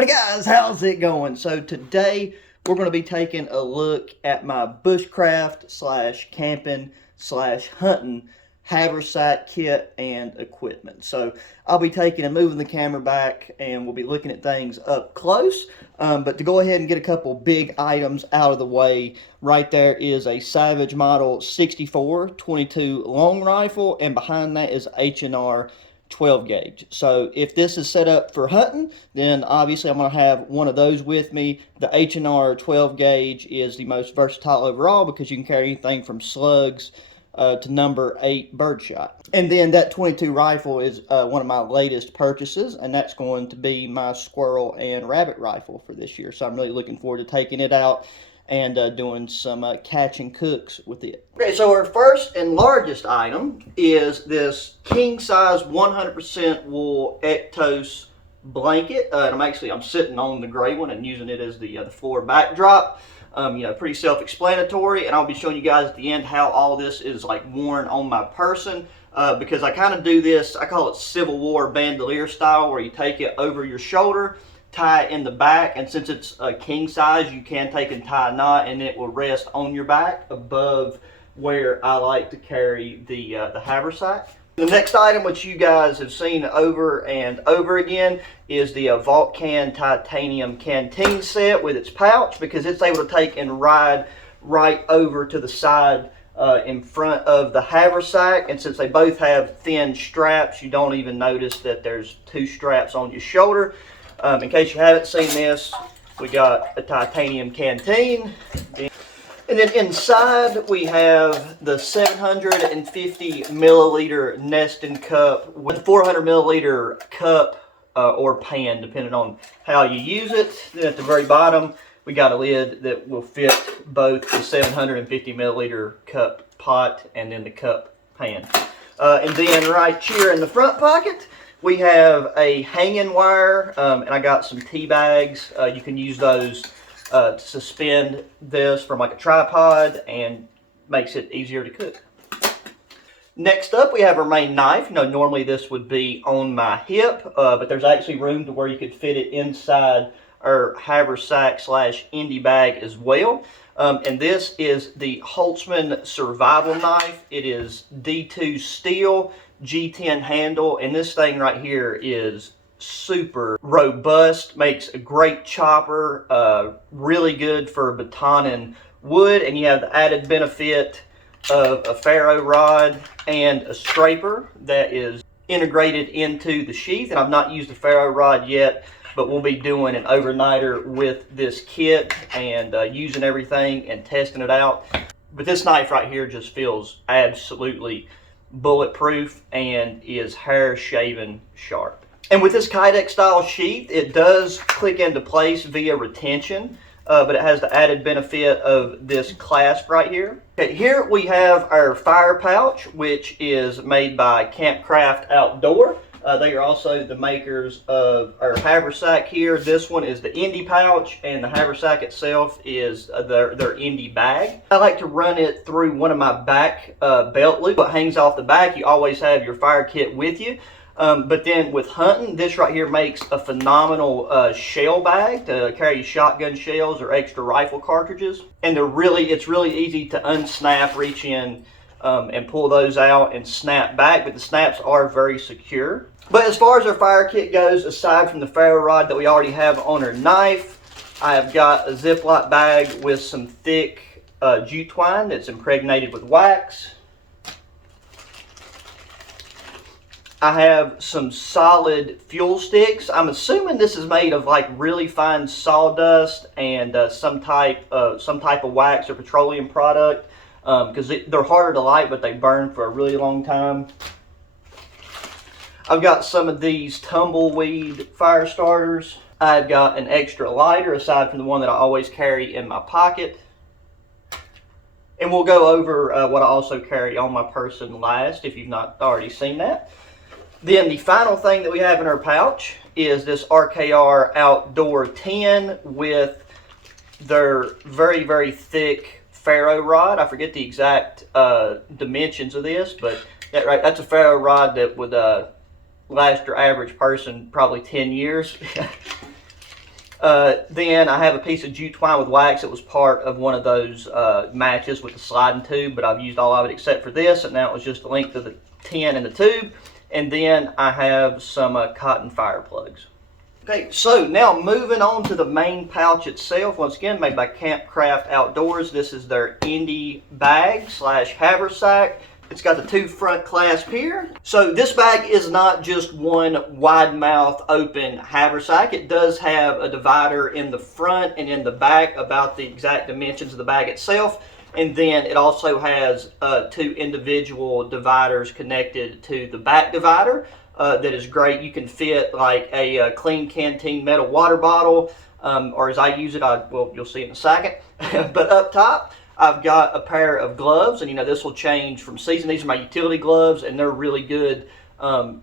Howdy guys, how's it going? So today we're going to be taking a look at my bushcraft slash camping slash hunting haversack kit and equipment. So I'll be taking and moving the camera back and we'll be looking at things up close. But to go ahead and get a couple big items out of the way, right there is a Savage Model 64 22 long rifle, and behind that is H&R 12 gauge. So if this is set up for hunting, then obviously I'm going to have one of those with me. The H&R 12 gauge is the most versatile overall because you can carry anything from slugs to number 8 birdshot. And then that 22 rifle is one of my latest purchases, and that's going to be my squirrel and rabbit rifle for this year. So I'm really looking forward to taking it out and doing some catch and cooks with it. Okay, so our first and largest item is this king size 100% wool Ectos blanket. And I'm sitting on the gray one and using it as the floor backdrop. Pretty self-explanatory, and I'll be showing you guys at the end how all this is like worn on my person. Because I kind of do this, I call it Civil War bandolier style, where you take it over your shoulder, tie it in the back, and since it's a king size, you can take and tie a knot and it will rest on your back above where I like to carry the haversack. The next item, which you guys have seen over and over again, is the Vulcan titanium canteen set with its pouch, because it's able to take and ride right over to the side in front of the haversack, and since they both have thin straps, you don't even notice that there's two straps on your shoulder. In case you haven't seen this, we got a titanium canteen. And then inside we have the 750 milliliter nesting cup with 400 milliliter cup or pan, depending on how you use it. Then at the very bottom, we got a lid that will fit both the 750 milliliter cup pot and then the cup pan. And then right here in the front pocket, we have a hanging wire, and I got some tea bags. You can use those to suspend this from like a tripod, and makes it easier to cook. Next up, we have our main knife. Normally this would be on my hip, but there's actually room to where you could fit it inside our haversack slash indie bag as well. And this is the HOLTZMAN Survival Knife. It is D2 steel, G10 handle, and this thing right here is super robust, makes a great chopper, really good for batoning wood, and you have the added benefit of a ferro rod and a scraper that is integrated into the sheath. And I've not used a ferro rod yet, but we'll be doing an overnighter with this kit and using everything and testing it out. But this knife right here just feels absolutely bulletproof and is hair shaven sharp. And with this Kydex style sheath, it does click into place via retention, but it has the added benefit of this clasp right here. Okay, here we have our fire pouch, which is made by Campcraft Outdoor. They are also the makers of our haversack here. This one is the indie pouch, and the haversack itself is their indie bag. I like to run it through one of my back belt loops. What hangs off the back, you always have your fire kit with you. But then with hunting, this right here makes a phenomenal shell bag to carry shotgun shells or extra rifle cartridges. And it's really easy to unsnap, reach in, and pull those out and snap back, but the snaps are very secure. But as far as our fire kit goes, aside from the ferro rod that we already have on our knife, I have got a Ziploc bag with some thick jute twine that's impregnated with wax. I have some solid fuel sticks. I'm assuming this is made of like really fine sawdust and some type of wax or petroleum product, because they're harder to light, but they burn for a really long time. I've got some of these tumbleweed fire starters. I've got an extra lighter aside from the one that I always carry in my pocket. And we'll go over what I also carry on my person last, if you've not already seen that. Then the final thing that we have in our pouch is this RKR Outdoor 10 with their very, very thick ferro rod. I forget the exact dimensions of this, but that's a ferro rod that would last your average person probably 10 years. Then I have a piece of jute twine with wax. It was part of one of those matches with the sliding tube, but I've used all of it except for this, and now it was just the length of the tin and the tube. And then I have some cotton fire plugs. Okay, so now moving on to the main pouch itself. Once again, made by Campcraft Outdoors. This is their indie bag slash haversack. It's got the two front clasps here. So this bag is not just one wide mouth open haversack. It does have a divider in the front and in the back about the exact dimensions of the bag itself. And then it also has two individual dividers connected to the back divider. That is great. You can fit like a clean Canteen metal water bottle, or as I use it, well, you'll see in a second. But up top, I've got a pair of gloves, and you know, this will change from season. These are my utility gloves, and they're really good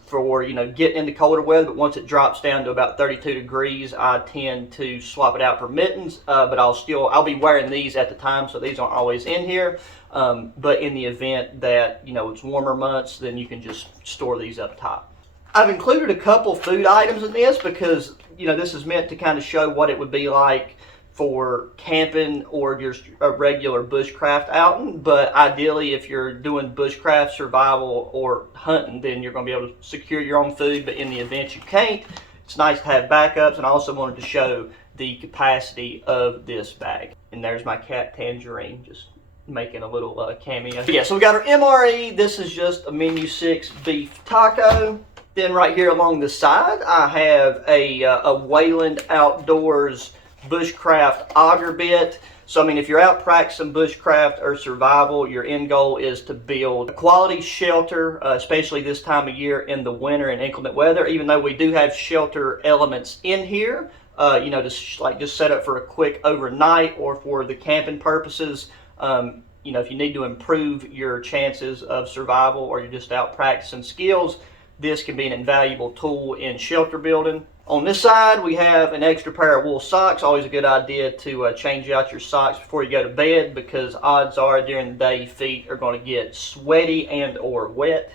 for, you know, getting into colder weather. But once it drops down to about 32 degrees, I tend to swap it out for mittens. But I'll be wearing these at the time, so these aren't always in here. But in the event that, you know, it's warmer months, then you can just store these up top. I've included a couple food items in this because, you know, this is meant to kind of show what it would be like for camping or just a regular bushcraft outing. But ideally, if you're doing bushcraft, survival, or hunting, then you're going to be able to secure your own food. But in the event you can't, it's nice to have backups. And I also wanted to show the capacity of this bag. And there's my cat Tangerine, just making a little cameo. Yeah, so we got our MRE. This is just a Menu 6 beef taco. Then right here along the side, I have a Wayland Outdoors Bushcraft auger bit. So I mean, if you're out practicing bushcraft or survival, your end goal is to build a quality shelter, especially this time of year in the winter and inclement weather. Even though we do have shelter elements in here, you know, just set up for a quick overnight or for the camping purposes. You know, if you need to improve your chances of survival or you're just out practicing skills, this can be an invaluable tool in shelter building. On this side, we have an extra pair of wool socks. Always a good idea to change out your socks before you go to bed, because odds are during the day your feet are going to get sweaty and or wet.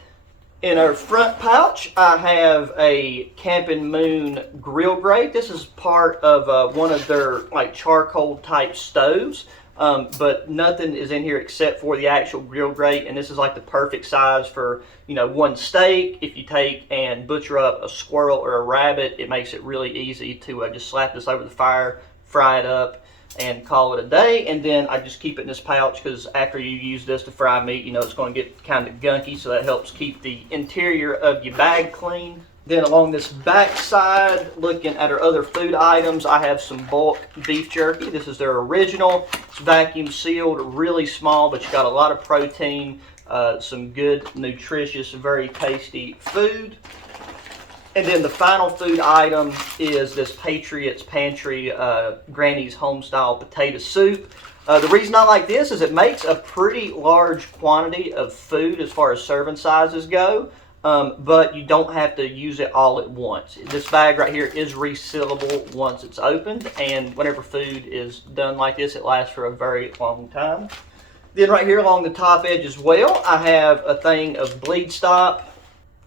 In our front pouch, I have a Camping Moon Grill Grate. This is part of one of their like charcoal type stoves. But nothing is in here except for the actual grill grate, and this is like the perfect size for, you know, one steak. If you take and butcher up a squirrel or a rabbit, it makes it really easy to just slap this over the fire, fry it up, and call it a day. And then I just keep it in this pouch because after you use this to fry meat, you know, it's going to get kind of gunky, so that helps keep the interior of your bag clean. Then along this back side, looking at our other food items, I have some bulk beef jerky. This is their original. It's vacuum sealed, really small, but you got a lot of protein, some good, nutritious, very tasty food. And then the final food item is this Patriot's Pantry Granny's Homestyle Potato Soup. The reason I like this is it makes a pretty large quantity of food as far as serving sizes go. But you don't have to use it all at once. This bag right here is resealable once it's opened, and whenever food is done like this, it lasts for a very long time. Then right here along the top edge as well, I have a thing of bleed stop.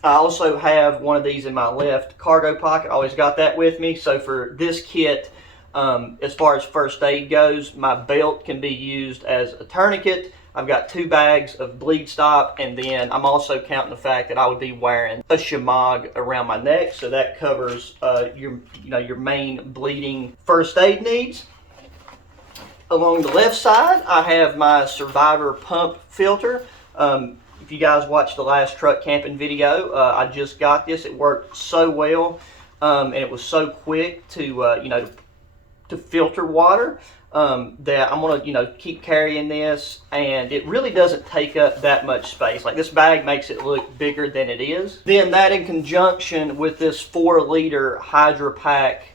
I also have one of these in my left cargo pocket. I always got that with me. So for this kit, as far as first aid goes, my belt can be used as a tourniquet. I've got 2 bags of bleed stop, and then I'm also counting the fact that I would be wearing a shemagh around my neck, so that covers your main bleeding first aid needs. Along the left side, I have my Survivor pump filter. If you guys watched the last truck camping video, I just got this. It worked so well, and it was so quick to filter water. That I'm going to, keep carrying this, and it really doesn't take up that much space. Like, this bag makes it look bigger than it is. Then that in conjunction with this 4-liter Hydro Pack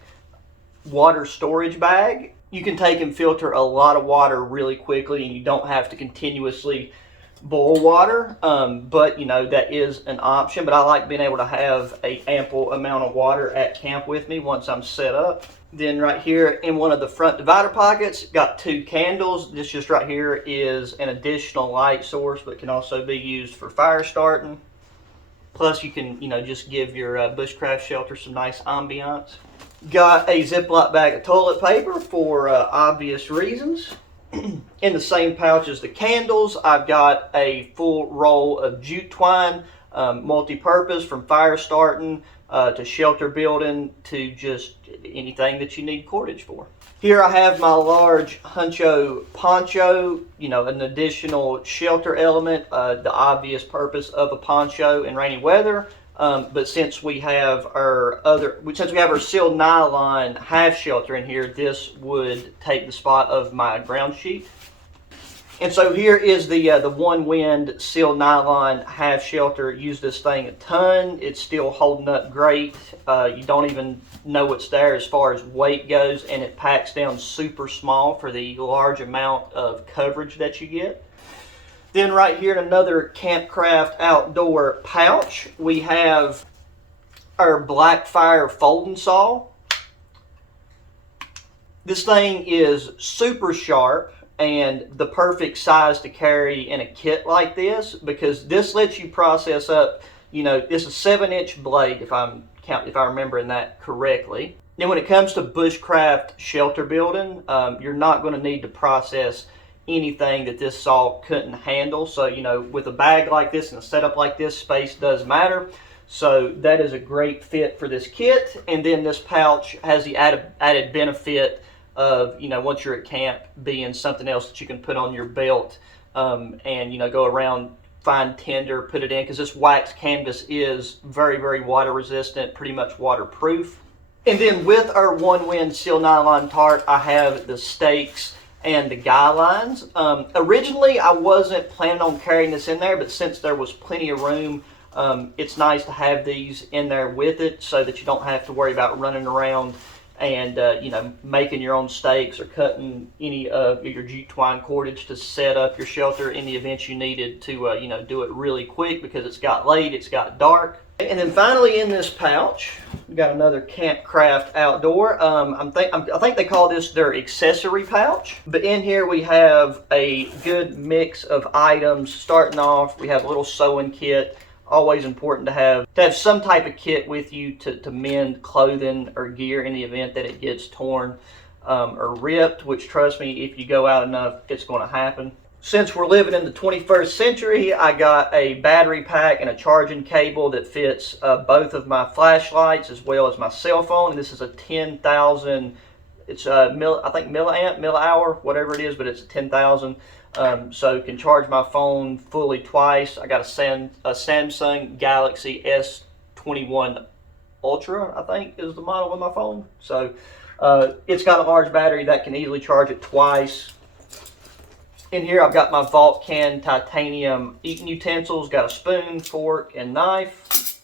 water storage bag, you can take and filter a lot of water really quickly, and you don't have to continuously boil water. But that is an option. But I like being able to have an ample amount of water at camp with me once I'm set up. Then right here in one of the front divider pockets, got 2 candles. This just right here is an additional light source, but can also be used for fire starting. Plus you can, just give your bushcraft shelter some nice ambiance. Got a Ziploc bag of toilet paper for obvious reasons. In the same pouch as the candles, I've got a full roll of jute twine, multi-purpose, from fire starting to shelter building to just anything that you need cordage for. Here I have my large Huncho poncho, an additional shelter element, the obvious purpose of a poncho in rainy weather. But since we have our sealed nylon half shelter in here, this would take the spot of my ground sheet. And so here is the One Wind sealed nylon half shelter. Use this thing a ton. It's still holding up great. You don't even know what's there as far as weight goes, and it packs down super small for the large amount of coverage that you get. Then right here in another Campcraft outdoor pouch, we have our Blackfire folding saw. This thing is super sharp and the perfect size to carry in a kit like this, because this lets you process up, it's a 7-inch blade if I'm remembering that correctly. Then when it comes to bushcraft shelter building, you're not going to need to process anything that this saw couldn't handle. So, with a bag like this and a setup like this, space does matter. So that is a great fit for this kit. And then this pouch has the added benefit of, once you're at camp, being something else that you can put on your belt and, go around, find tinder, put it in, because this wax canvas is very, very water resistant, pretty much waterproof. And then with our One Wind sealed nylon tarp, I have the stakes and the guy lines. Originally, I wasn't planning on carrying this in there, but since there was plenty of room, it's nice to have these in there with it so that you don't have to worry about running around and making your own stakes or cutting any of your jute twine cordage to set up your shelter in the event you needed to do it really quick, because it's got late, it's got dark. And then finally in this pouch, we got another Campcraft outdoor. I think they call this their accessory pouch. But in here we have a good mix of items. Starting off, we have a little sewing kit. Always important to have some type of kit with you to mend clothing or gear in the event that it gets torn or ripped, which, trust me, if you go out enough, it's going to happen. Since we're living in the 21st century, I got a battery pack and a charging cable that fits both of my flashlights as well as my cell phone. And this is a 10,000, it's I think millihour, whatever it is, but it's a 10,000. So it can charge my phone fully twice. I got a Samsung Galaxy S21 Ultra, I think is the model of my phone. So it's got a large battery that can easily charge it twice. In here I've got my Vulcan titanium eating utensils, got a spoon, fork, and knife.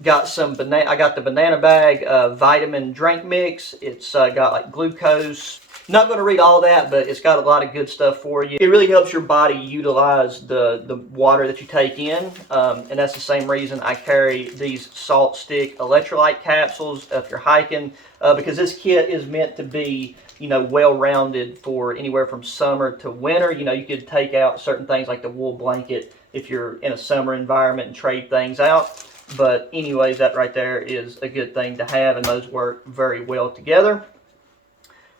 Got I got the banana bag vitamin drink mix. It's got like glucose. Not going to read all that, but it's got a lot of good stuff for you. It really helps your body utilize the water that you take in, and that's the same reason I carry these salt stick electrolyte capsules if you're hiking, because this kit is meant to be well-rounded for anywhere from summer to winter. You could take out certain things like the wool blanket if you're in a summer environment and trade things out. But anyways, that right there is a good thing to have, and those work very well together.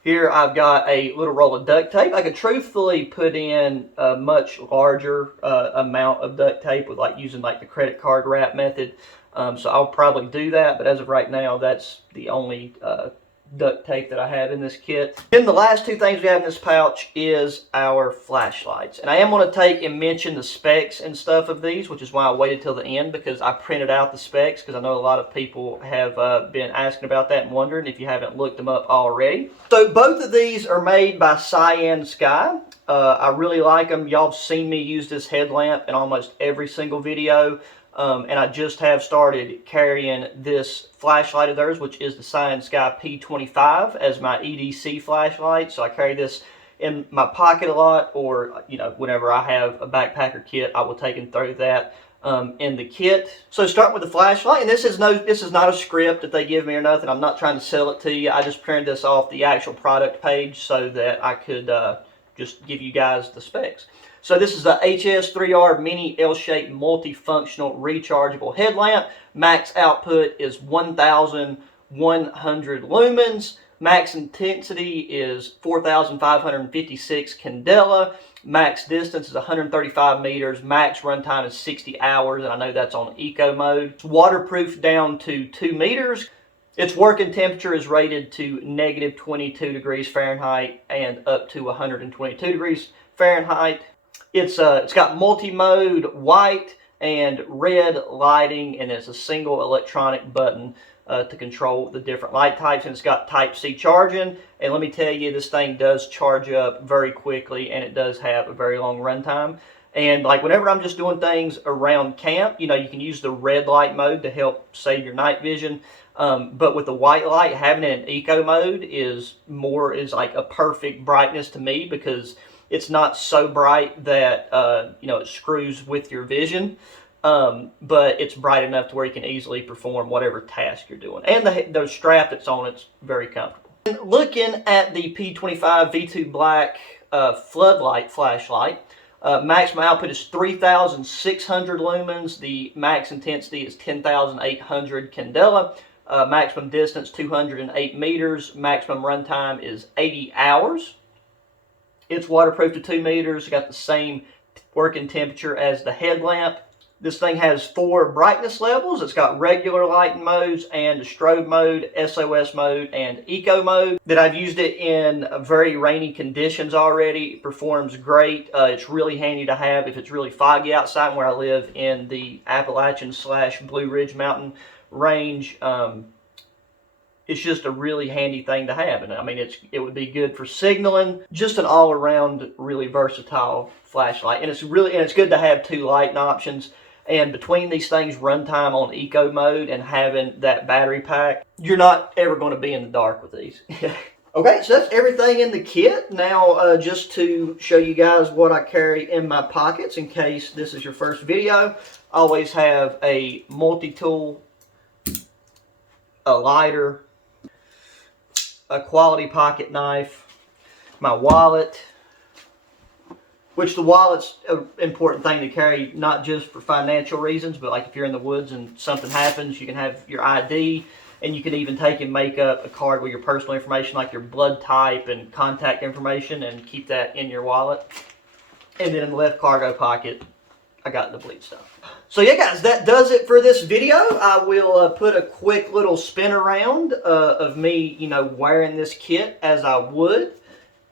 Here I've got a little roll of duct tape. I could truthfully put in a much larger amount of duct tape with using the credit card wrap method. So I'll probably do that, but as of right now, that's the only duct tape that I have in this kit. Then the last two things we have in this pouch is our flashlights. And I am going to take and mention the specs and stuff of these, which is why I waited till the end, because I printed out the specs, because I know a lot of people have been asking about that and wondering if you haven't looked them up already. So both of these are made by Cyan Sky. I really like them. Y'all have seen me use this headlamp in almost every single video. And I just have started carrying this flashlight of theirs, which is the Cyan Sky P25, as my EDC flashlight. So I carry this in my pocket a lot, or whenever I have a backpacker kit, I will take and throw that in the kit. So starting with the flashlight, and this is not a script that they give me or nothing. I'm not trying to sell it to you. I just printed this off the actual product page so that I could just give you guys the specs. So this is the HS3R Mini L-shaped multifunctional rechargeable headlamp. Max output is 1,100 lumens. Max intensity is 4,556 candela. Max distance is 135 meters. Max runtime is 60 hours, and I know that's on eco mode. It's waterproof down to 2 meters. Its working temperature is rated to negative 22 degrees Fahrenheit and up to 122 degrees Fahrenheit. It's got multi-mode white and red lighting, and it's a single electronic button to control the different light types, and it's got Type-C charging. And let me tell you, this thing does charge up very quickly, and it does have a very long runtime. And like whenever I'm just doing things around camp, you know, you can use the red light mode to help save your night vision. But with the white light, having it in eco mode is like a perfect brightness to me, because it's not so bright that you know, it screws with your vision. But it's bright enough to where you can easily perform whatever task you're doing. And the strap that's on it's very comfortable. And looking at the P25 V2 Black floodlight flashlight, maximum output is 3,600 lumens. The max intensity is 10,800 candela. Maximum distance 208 meters. Maximum runtime is 80 hours. It's waterproof to 2 meters. Got the same working temperature as the headlamp. This thing has 4 brightness levels. It's got regular lighting modes and strobe mode, SOS mode, and eco mode. That I've used it in very rainy conditions already. It performs great. It's really handy to have if it's really foggy outside. Where I live in the Appalachian / Blue Ridge Mountain range, it's just a really handy thing to have. And I mean, it would be good for signaling. Just an all-around really versatile flashlight, and it's good to have 2 lighting options. And between these things, runtime on eco mode and having that battery pack, you're not ever going to be in the dark with these. Okay, so that's everything in the kit. Now, just to show you guys what I carry in my pockets in case this is your first video, I always have a multi-tool, a lighter, a quality pocket knife, my wallet, which the wallet's an important thing to carry, not just for financial reasons, but like if you're in the woods and something happens, you can have your ID, and you can even take and make up a card with your personal information, like your blood type and contact information, and keep that in your wallet. And then in the left cargo pocket, I got the bleed stuff. So yeah, guys, that does it for this video. I will put a quick little spin around of me, you know, wearing this kit as I would.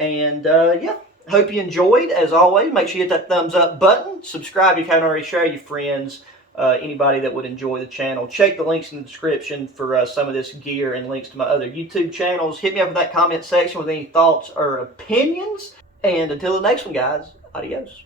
And yeah. Hope you enjoyed. As always, make sure you hit that thumbs up button. Subscribe if you haven't already. Share your friends, anybody that would enjoy the channel. Check the links in the description for some of this gear and links to my other YouTube channels. Hit me up in that comment section with any thoughts or opinions. And until the next one, guys, adios.